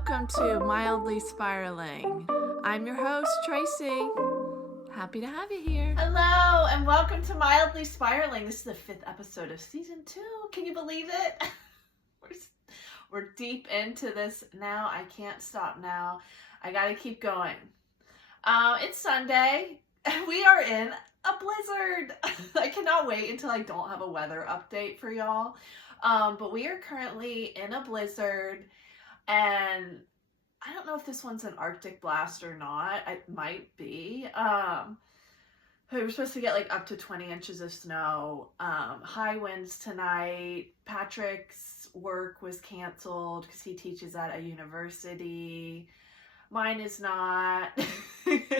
welcome to Mildly Spiraling. I'm your host, Tracy. Happy to have you here. Hello, and welcome to Mildly Spiraling. This is the 5th episode of season 2. Can you believe it? We're deep into this now. I can't stop now. I gotta keep going. It's Sunday. We are in a blizzard. I cannot wait until I don't have a weather update for y'all. But we are currently in a blizzard, and I don't know if this one's an Arctic blast or not. It might be. We were supposed to get like up to 20 inches of snow. High winds tonight. Patrick's work was canceled because he teaches at a university. Mine is not.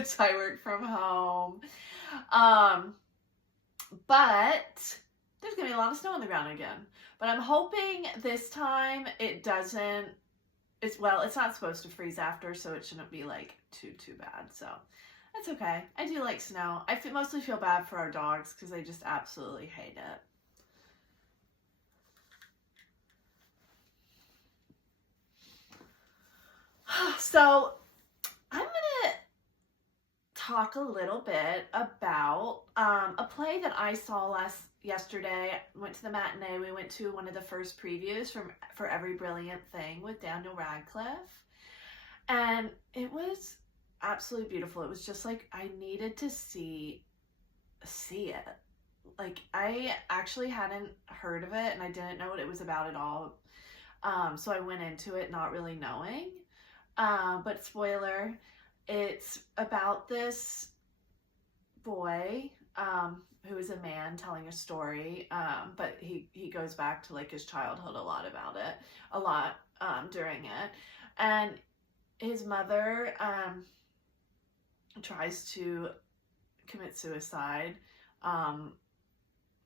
So I work from home. But there's going to be a lot of snow on the ground again. But I'm hoping this time it doesn't. It's not supposed to freeze after, so it shouldn't be like too bad. So that's okay. I do like snow. I mostly feel bad for our dogs because they just absolutely hate it. So I'm gonna talk a little bit about a play that I saw yesterday. I went to the matinee. We went to one of the first previews for Every Brilliant Thing with Daniel Radcliffe, and it was absolutely beautiful. It was just like I needed to see it. Like I actually hadn't heard of it, and I didn't know what it was about at all. So I went into it not really knowing. But spoiler, it's about this boy who is a man telling a story, but he goes back to like his childhood a lot during it. And his mother tries to commit suicide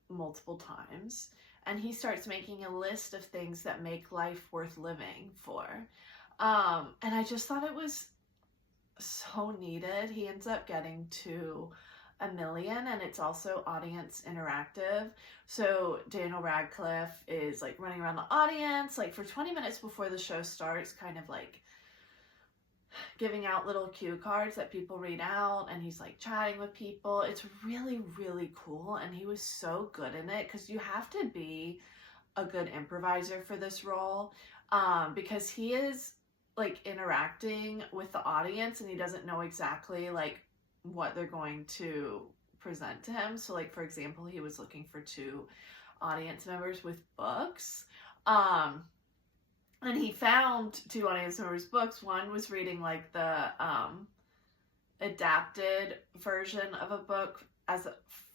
multiple times, and he starts making a list of things that make life worth living for. And I just thought it was so needed. He ends up getting to 1 million, and it's also audience interactive. So Daniel Radcliffe is like running around the audience, like for 20 minutes before the show starts, kind of like giving out little cue cards that people read out, and he's like chatting with people. It's really, really cool, and he was so good in it because you have to be a good improviser for this role, because he is like interacting with the audience and he doesn't know exactly like what they're going to present to him. So like, for example, he was looking for 2 audience members with books, and he found 2 audience members' books. One was reading like the adapted version of a book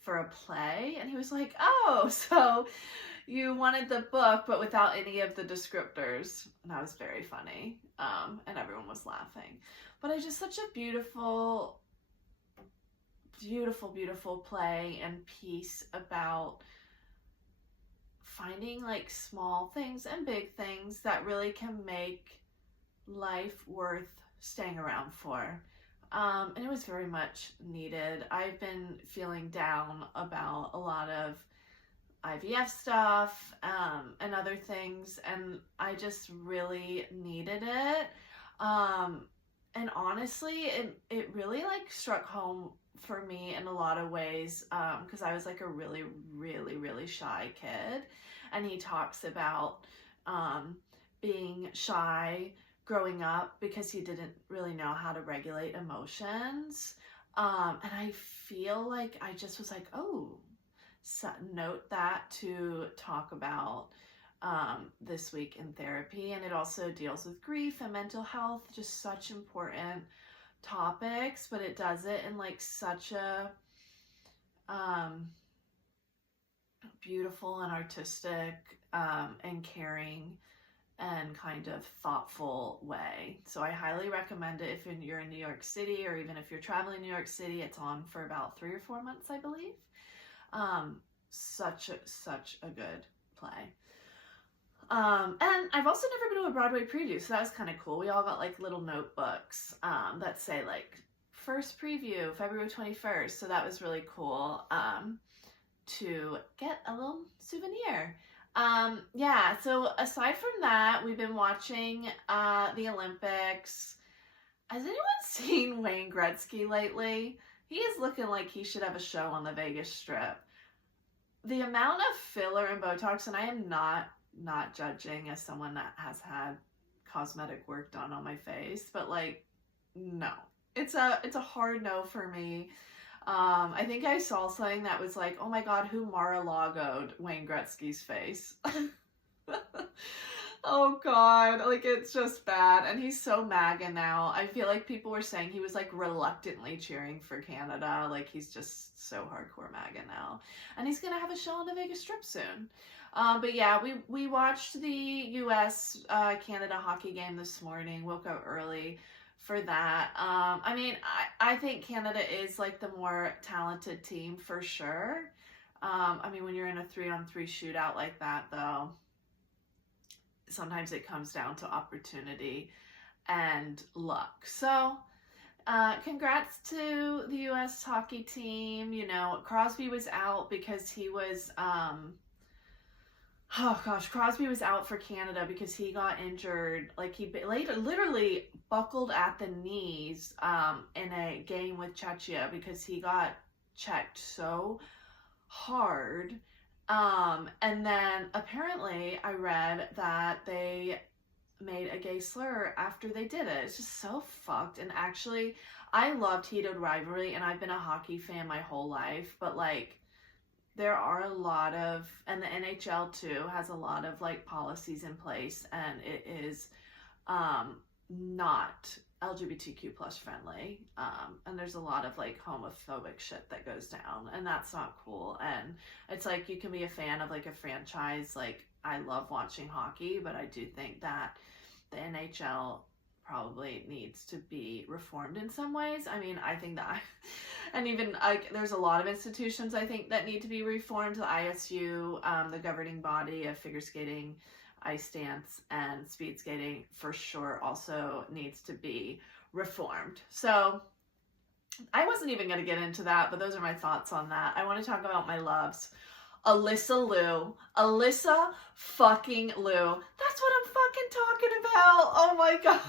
for a play, and he was like, oh, so you wanted the book but without any of the descriptors. And that was very funny, and everyone was laughing. But it's just such a beautiful play and piece about finding like small things and big things that really can make life worth staying around for. And it was very much needed. I've been feeling down about a lot of IVF stuff and other things, and I just really needed it. And honestly, it really like struck home for me in a lot of ways, because I was like a really, really, really shy kid, and he talks about being shy growing up because he didn't really know how to regulate emotions, and I feel like I just was like, oh, note that to talk about this week in therapy. And it also deals with grief and mental health, just such important topics, but it does it in like such a beautiful and artistic and caring and kind of thoughtful way. So I highly recommend it if you're in New York City, or even if you're traveling New York City. It's on for about 3 or 4 months, I believe. Such a good play. And I've also never been to a Broadway preview, so that was kind of cool. We all got like little notebooks that say like first preview February 21st, so that was really cool to get a little souvenir. Yeah, so aside from that, we've been watching the Olympics. Has anyone seen Wayne Gretzky lately? He is looking like he should have a show on the Vegas Strip. The amount of filler and Botox, and I am not judging as someone that has had cosmetic work done on my face, but like, no. It's a hard no for me. I think I saw something that was like, oh my god, who Mar-a-Lago'd Wayne Gretzky's face? Oh god, like it's just bad. And he's so MAGA now. I feel like people were saying he was like reluctantly cheering for Canada. Like he's just so hardcore MAGA now. And he's gonna have a show on the Vegas Strip soon. But yeah, we watched the US Canada hockey game this morning. Woke up early for that. I mean, I think Canada is like the more talented team for sure. I mean, when you're in a 3-on-3 shootout like that, though, sometimes it comes down to opportunity and luck. So, congrats to the U.S. hockey team. You know, Crosby was out because he was, Crosby was out for Canada because he got injured. Like he literally buckled at the knees in a game with Czechia because he got checked so hard. And then apparently I read that they made a gay slur after they did it. It's just so fucked. And actually, I loved Heated Rivalry, and I've been a hockey fan my whole life, but like, there are a lot of, and the NHL too has a lot of like policies in place, and it is not LGBTQ plus friendly, and there's a lot of like homophobic shit that goes down, and that's not cool. And it's like, you can be a fan of like a franchise. Like, I love watching hockey, but I do think that the NHL probably needs to be reformed in some ways. I mean, I think that and even like there's a lot of institutions I think that need to be reformed. The ISU, the governing body of figure skating, ice dance, and speed skating for sure also needs to be reformed. So I wasn't even going to get into that, but those are my thoughts on that. I want to talk about my loves. Alyssa Liu. Alyssa fucking Liu. That's what I'm fucking talking about. Oh my god.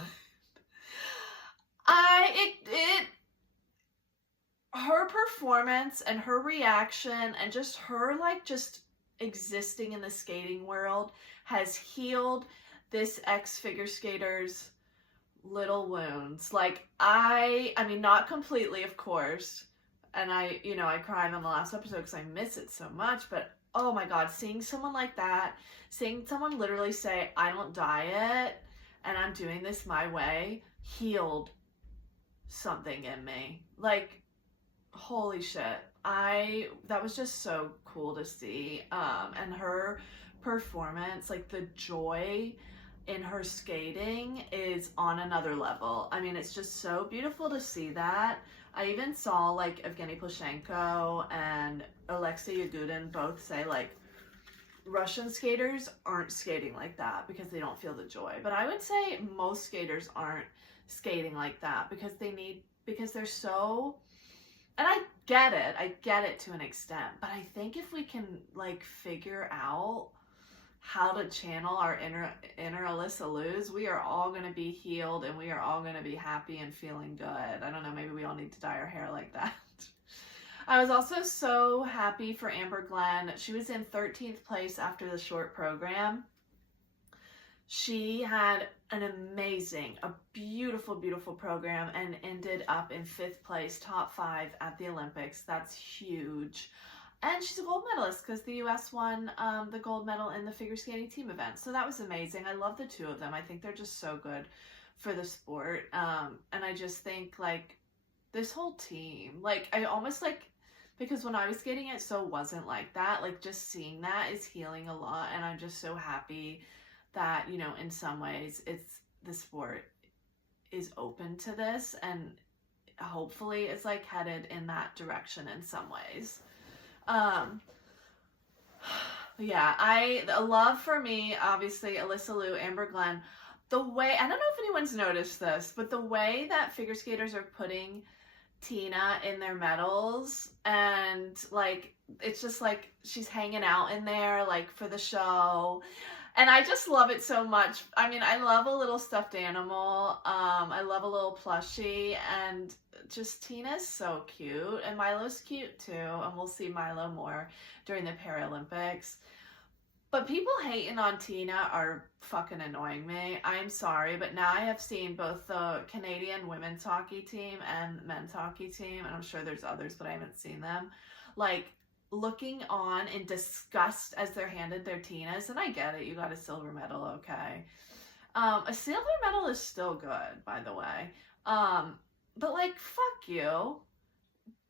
Her performance and her reaction and just her like just existing in the skating world has healed this ex-figure skater's little wounds. Like, I mean, not completely, of course, and I cried on the last episode because I miss it so much, but oh my god, seeing someone like that, seeing someone literally say, I don't diet and I'm doing this my way, healed something in me. Like, holy shit. That was just so cool to see. And her performance, like the joy in her skating is on another level. I mean, it's just so beautiful to see that. I even saw like Evgeny Plushenko and Alexei Yagudin both say like Russian skaters aren't skating like that because they don't feel the joy. But I would say most skaters aren't skating like that because they're so, and I get it to an extent, but I think if we can like figure out how to channel our inner Alyssa Lius, we are all going to be healed and we are all going to be happy and feeling good. I don't know, maybe we all need to dye our hair like that. I was also so happy for Amber Glenn. She was in 13th place after the short program. She had an amazing, a beautiful, beautiful program and ended up in 5th place, top 5 at the Olympics. That's huge. And she's a gold medalist because the U.S. won the gold medal in the figure skating team event. So that was amazing. I love the two of them. I think they're just so good for the sport. And I just think, like, this whole team, like, I almost, like, because when I was skating it so wasn't like that. Like, just seeing that is healing a lot. And I'm just so happy that, you know, in some ways the sport is open to this and hopefully it's like headed in that direction in some ways. Yeah, a love for me, obviously, Alyssa Liu, Amber Glenn, the way, I don't know if anyone's noticed this, but the way that figure skaters are putting Tina in their medals, and like it's just like she's hanging out in there like for the show, and I just love it so much. I mean, I love a little stuffed animal. I love a little plushie, and just Tina's so cute, and Milo's cute too, and we'll see Milo more during the Paralympics. But people hating on Tina are fucking annoying me. I'm sorry, but now I have seen both the Canadian women's hockey team and men's hockey team, and I'm sure there's others, but I haven't seen them, like, looking on in disgust as they're handed their Tinas. And I get it, you got a silver medal, okay. A silver medal is still good, by the way. But, like, fuck you.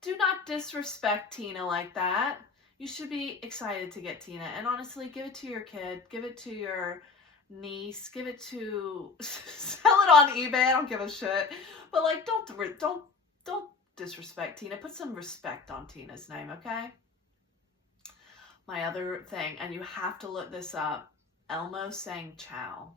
Do not disrespect Tina like that. You should be excited to get Tina. And honestly, give it to your kid. Give it to your niece. Give it to... sell it on eBay. I don't give a shit. But, like, don't disrespect Tina. Put some respect on Tina's name, okay? My other thing, and you have to look this up, Elmo saying ciao.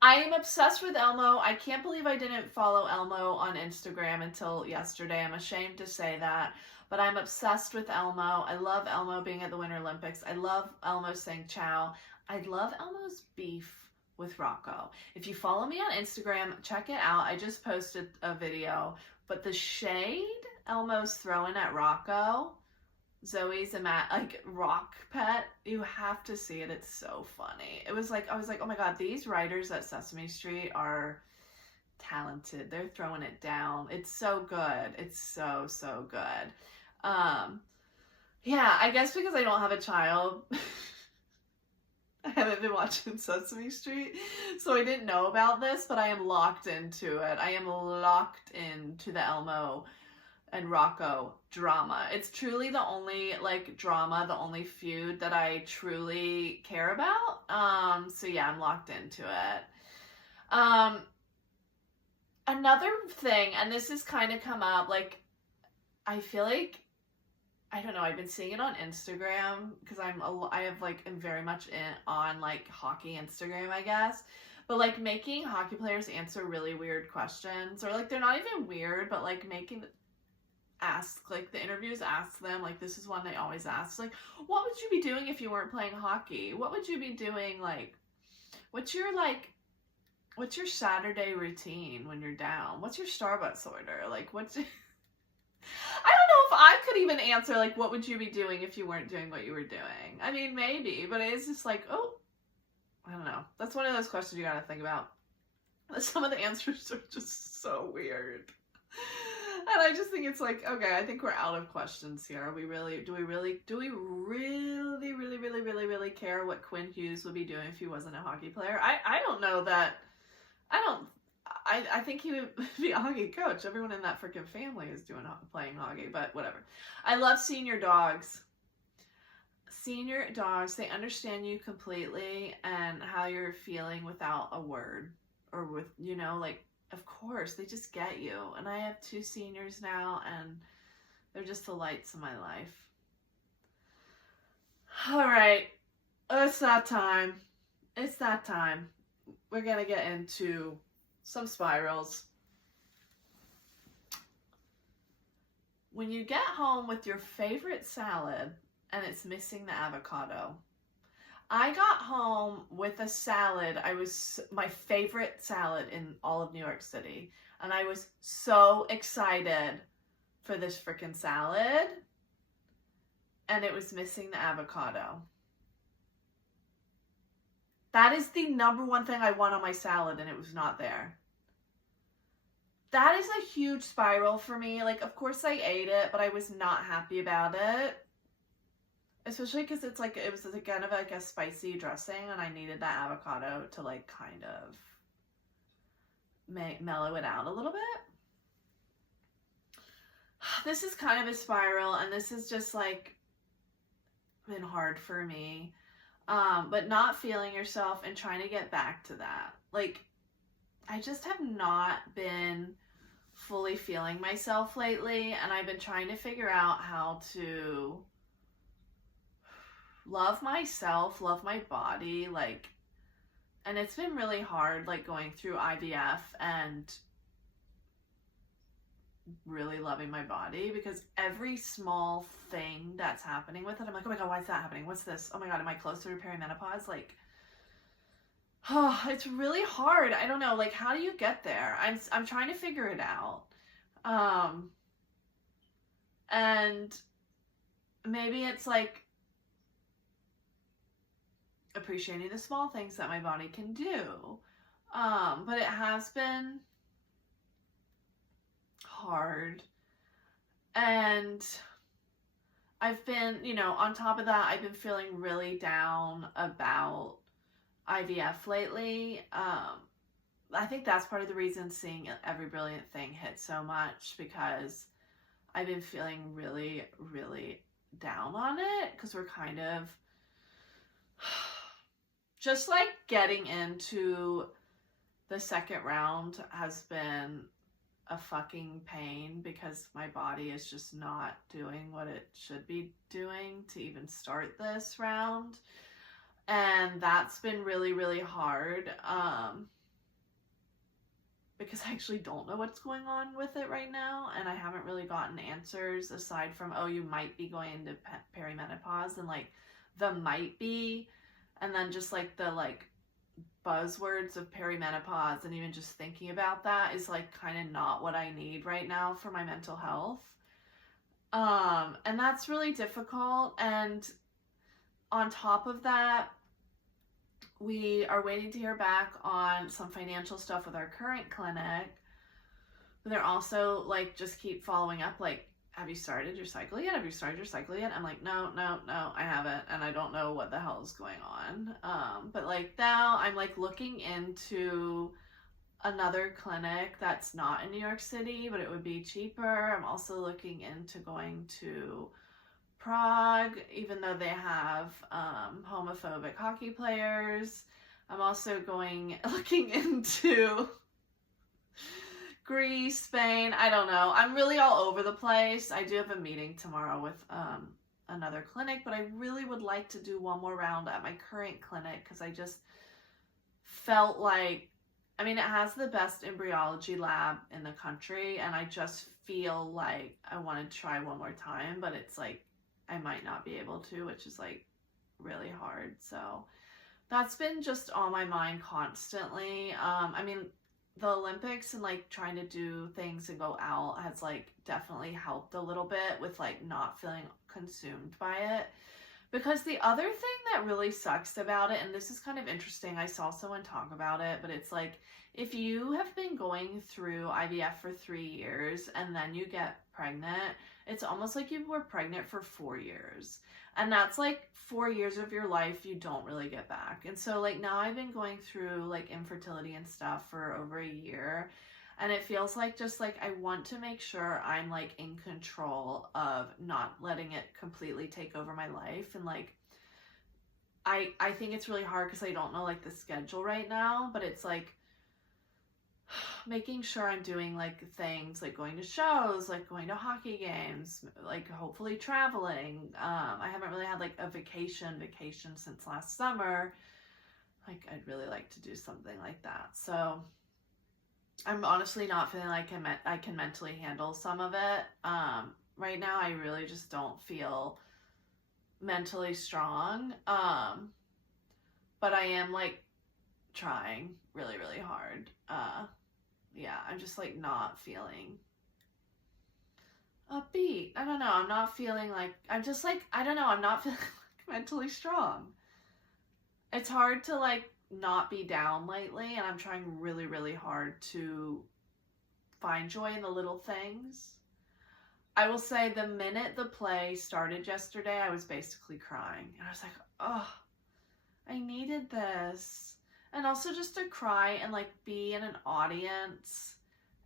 I am obsessed with Elmo. I can't believe I didn't follow Elmo on Instagram until yesterday. I'm ashamed to say that. But I'm obsessed with Elmo. I love Elmo being at the Winter Olympics. I love Elmo saying ciao. I love Elmo's beef with Rocco. If you follow me on Instagram, check it out. I just posted a video. But the shade Elmo's throwing at Rocco, Zoe's like rock pet, you have to see it. It's so funny. It was like, I was like, oh my God, these writers at Sesame Street are talented. They're throwing it down. It's so good. It's so, so good. Yeah, I guess because I don't have a child, I haven't been watching Sesame Street, so I didn't know about this, but I am locked into it. I am locked into the Elmo and Rocco drama. It's truly the only, like, drama, the only feud that I truly care about. So yeah, I'm locked into it. Another thing, and this has kind of come up, like, I feel like, I don't know, I've been seeing it on Instagram, because I'm very much on, like, hockey Instagram, I guess, but, like, making hockey players answer really weird questions, or, like, they're not even weird, but, like, the interviews ask them, like, this is one they always ask, like, what would you be doing if you weren't playing hockey? What would you be doing, like, what's your Saturday routine when you're down? What's your Starbucks order? Like, I don't know if I could even answer, like, what would you be doing if you weren't doing what you were doing? I mean, maybe, but it's just like, oh, I don't know. That's one of those questions you gotta think about. Some of the answers are just so weird. And I just think it's like, okay, I think we're out of questions here. Do we really care what Quinn Hughes would be doing if he wasn't a hockey player? I don't know that. I think he would be a hockey coach. Everyone in that freaking family is playing hockey, but whatever. I love senior dogs. Senior dogs, they understand you completely and how you're feeling without a word, or with, like, of course, they just get you. And I have 2 seniors now, and they're just the lights of my life. All right, it's that time. It's that time. We're gonna get into some spirals. When you get home with your favorite salad and it's missing the avocado. I got home with a salad. My favorite salad in all of New York City. And I was so excited for this freaking salad. And it was missing the avocado. That is the number one thing I want on my salad, and it was not there. That is a huge spiral for me. Like, of course I ate it, but I was not happy about it. Especially because it was kind of like a spicy dressing, and I needed that avocado to, like, kind of mellow it out a little bit. This is kind of a spiral, and this is just, like, been hard for me. But not feeling yourself and trying to get back to that. Like, I just have not been fully feeling myself lately, and I've been trying to figure out how to love myself, love my body, like, and it's been really hard, like, going through IVF and really loving my body, because every small thing that's happening with it, I'm like, oh my God, why is that happening? What's this? Oh my God, am I closer to perimenopause? Like, oh, it's really hard. I don't know. Like, how do you get there? I'm trying to figure it out. And maybe it's like appreciating the small things that my body can do. But it has been hard. And I've been, on top of that, I've been feeling really down about IVF lately. I think that's part of the reason seeing Every Brilliant Thing hit so much, because I've been feeling really, really down on it, because we're kind of just like getting into the second round has been a fucking pain, because my body is just not doing what it should be doing to even start this round. And that's been really, really hard, because I actually don't know what's going on with it right now, and I haven't really gotten answers aside from, oh, you might be going into perimenopause, and like the might be, and then just like the like buzzwords of perimenopause, and even just thinking about that is like kind of not what I need right now for my mental health. And that's really difficult. And on top of that, we are waiting to hear back on some financial stuff with our current clinic. But they're also like, just keep following up, like, have you started your cycle yet? Have you started your cycle yet? I'm like, no, I haven't. And I don't know what the hell is going on. But like now I'm like looking into another clinic that's not in New York City, but it would be cheaper. I'm also looking into going to Prague, even though they have homophobic hockey players. I'm also looking into Greece, Spain, I don't know. I'm really all over the place. I do have a meeting tomorrow with another clinic, but I really would like to do one more round at my current clinic, because I just felt like, I mean, it has the best embryology lab in the country, and I just feel like I want to try one more time, but it's like I might not be able to, which is like really hard. So that's been just on my mind constantly. I mean, the Olympics and like trying to do things and go out has like definitely helped a little bit with like not feeling consumed by it. Because the other thing that really sucks about it, and this is kind of interesting, I saw someone talk about it, but it's like, if you have been going through IVF for 3 years and then you get pregnant, it's almost like you were pregnant for 4 years. And that's like 4 years of your life you don't really get back. And so like now I've been going through like infertility and stuff for over a year. And it feels like just like I want to make sure I'm like in control of not letting it completely take over my life. And like, I think it's really hard because I don't know like the schedule right now, but it's like making sure I'm doing like things like going to shows, like going to hockey games, like hopefully traveling. I haven't really had like a vacation since last summer. Like I'd really like to do something like that. So I'm honestly not feeling like I can mentally handle some of it. Right now, I really just don't feel mentally strong. But I am like trying really, really hard. Yeah, I'm just like not feeling upbeat. I don't know. I'm not feeling like, I'm just like, I don't know. I'm not feeling like mentally strong. It's hard to like not be down lately, and I'm trying really, really hard to find joy in the little things. I will say the minute the play started yesterday, I was basically crying. And I was like, oh, I needed this. And also just to cry and like be in an audience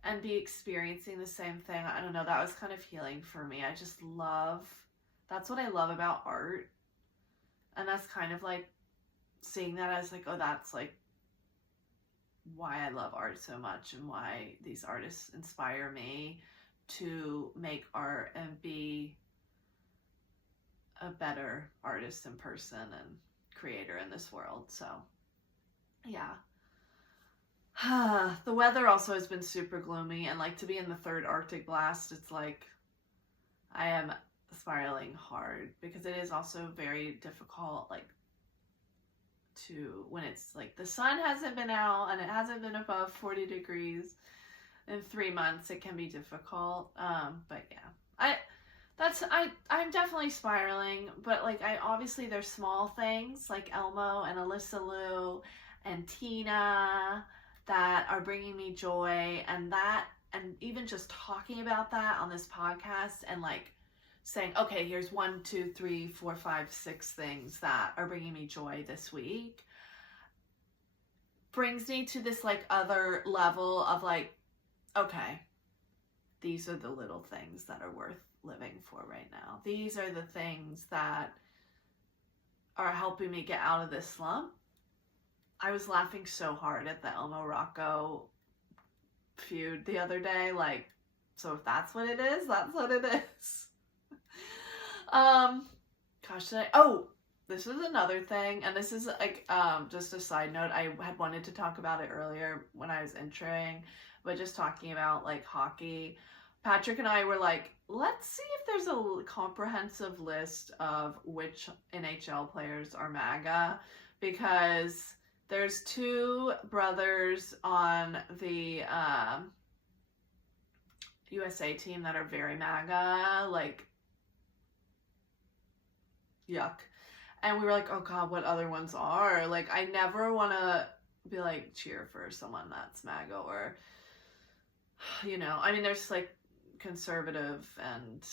and be experiencing the same thing. I don't know, that was kind of healing for me. That's what I love about art. And that's kind of like seeing that as like, oh, that's like why I love art so much, and why these artists inspire me to make art and be a better artist and person and creator in this world. So yeah, The weather also has been super gloomy, and like to be in the third Arctic blast, it's like I am spiraling hard because it is also very difficult, like to when it's like the sun hasn't been out and it hasn't been above 40 degrees in 3 months. It can be difficult. But yeah, I'm definitely spiraling, but like I obviously there's small things like Elmo and Alyssa Liu and Tina that are bringing me joy, and even just talking about that on this podcast and like saying, okay, here's 1, 2, 3, 4, 5, 6 things that are bringing me joy this week, brings me to this like other level of like, okay, these are the little things that are worth living for right now. These are the things that are helping me get out of this slump. I was laughing so hard at the Elmo Rocco feud the other day. Like, so if that's what it is, that's what it is. Gosh, this is another thing, and this is like just a side note. I had wanted to talk about it earlier when I was introing, but just talking about like hockey. Patrick and I were like, let's see if there's a comprehensive list of which NHL players are MAGA, because there's 2 brothers on the USA team that are very MAGA, like, yuck. And we were like, oh God, what other ones are? Like, I never want to be like, cheer for someone that's MAGA, or, you know, I mean, there's like conservative, and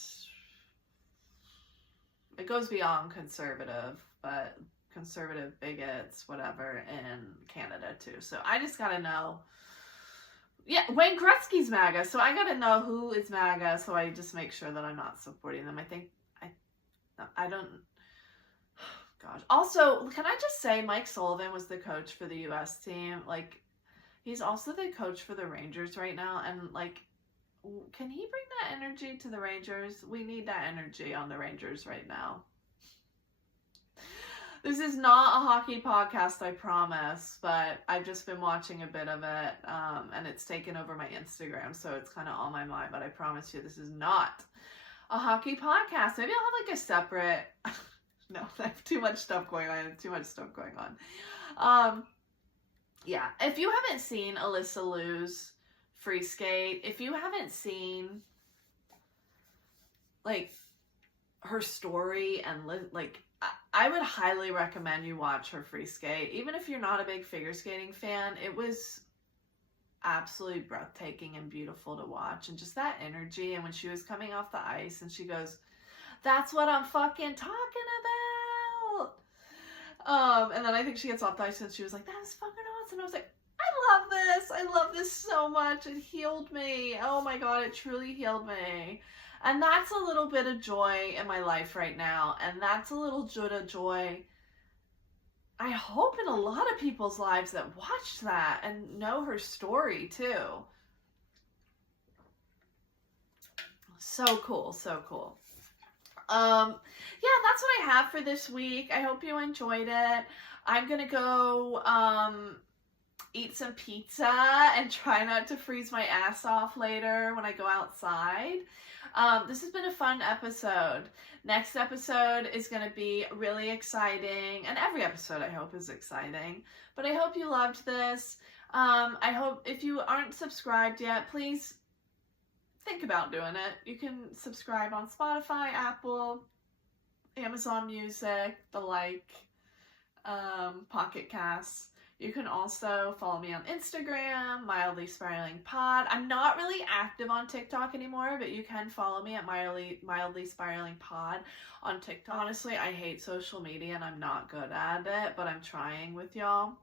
it goes beyond conservative, but conservative bigots, whatever, in Canada too. So I just gotta know. Yeah, Wayne Gretzky's MAGA, so I gotta know who is MAGA, so I just make sure that I'm not supporting them. I don't. Gosh. Also, can I just say, Mike Sullivan was the coach for the U.S. team. Like, he's also the coach for the Rangers right now, and like, can he bring that energy to the Rangers? We need that energy on the Rangers right now. This is not a hockey podcast, I promise, but I've just been watching a bit of it, and it's taken over my Instagram, so it's kind of on my mind, but I promise you this is not a hockey podcast. Maybe I'll have like a separate... No, I have too much stuff going on. Yeah, if you haven't seen Alyssa Liu's free skate, if you haven't seen like her story, and like I would highly recommend you watch her free skate. Even if you're not a big figure skating fan, it was absolutely breathtaking and beautiful to watch, and just that energy. And when she was coming off the ice and she goes, that's what I'm fucking talking about. And then I think she gets off the ice and she was like, that was fucking awesome. I was like, I love this so much. It healed me. Oh my God, it truly healed me. And that's a little bit of joy in my life right now. And that's a little bit of joy, I hope, in a lot of people's lives that watched that and know her story too. So cool, so cool. Yeah, that's what I have for this week. I hope you enjoyed it. I'm gonna go eat some pizza and try not to freeze my ass off later when I go outside. This has been a fun episode. Next episode is going to be really exciting, and every episode I hope is exciting, but I hope you loved this. I hope if you aren't subscribed yet, please think about doing it. You can subscribe on Spotify, Apple, Amazon Music, the like, Pocket Casts. You can also follow me on Instagram, Mildly Spiraling Pod. I'm not really active on TikTok anymore, but you can follow me at Mildly Spiraling Pod on TikTok. Honestly, I hate social media and I'm not good at it, but I'm trying with y'all.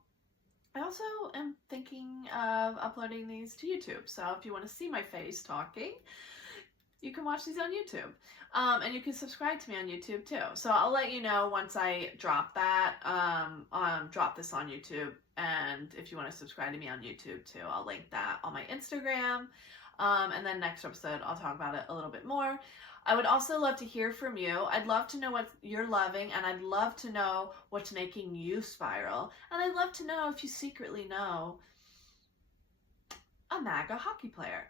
I also am thinking of uploading these to YouTube, so if you want to see my face talking, you can watch these on YouTube. And you can subscribe to me on YouTube too. So I'll let you know once I drop that, drop this on YouTube. And if you want to subscribe to me on YouTube too, I'll link that on my Instagram. And then next episode, I'll talk about it a little bit more. I would also love to hear from you. I'd love to know what you're loving, and I'd love to know what's making you spiral. And I'd love to know if you secretly know a MAGA hockey player.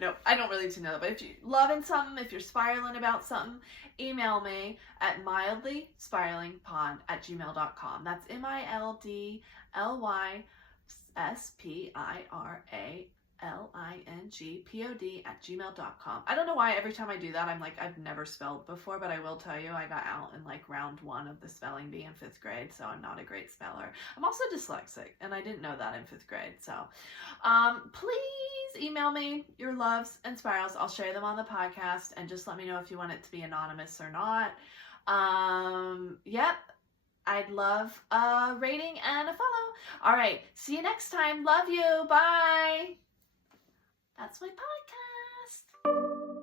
No, I don't really need to know that, but if you're loving something, if you're spiraling about something, email me at mildlyspiralingpod@gmail.com. That's mildlyspiralingpod@gmail.com. I don't know why every time I do that, I'm like, I've never spelled before, but I will tell you, I got out in like round 1 of the spelling bee in 5th grade, so I'm not a great speller. I'm also dyslexic, and I didn't know that in 5th grade, so please email me your loves and spirals. I'll share them on the podcast, and just let me know if you want it to be anonymous or not. Yep, I'd love a rating and a follow. All right, see you next time. Love you. Bye. That's my podcast.